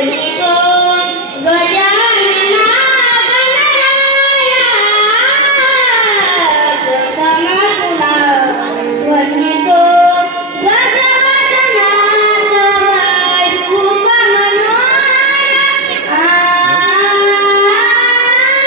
Thank mm -hmm. you.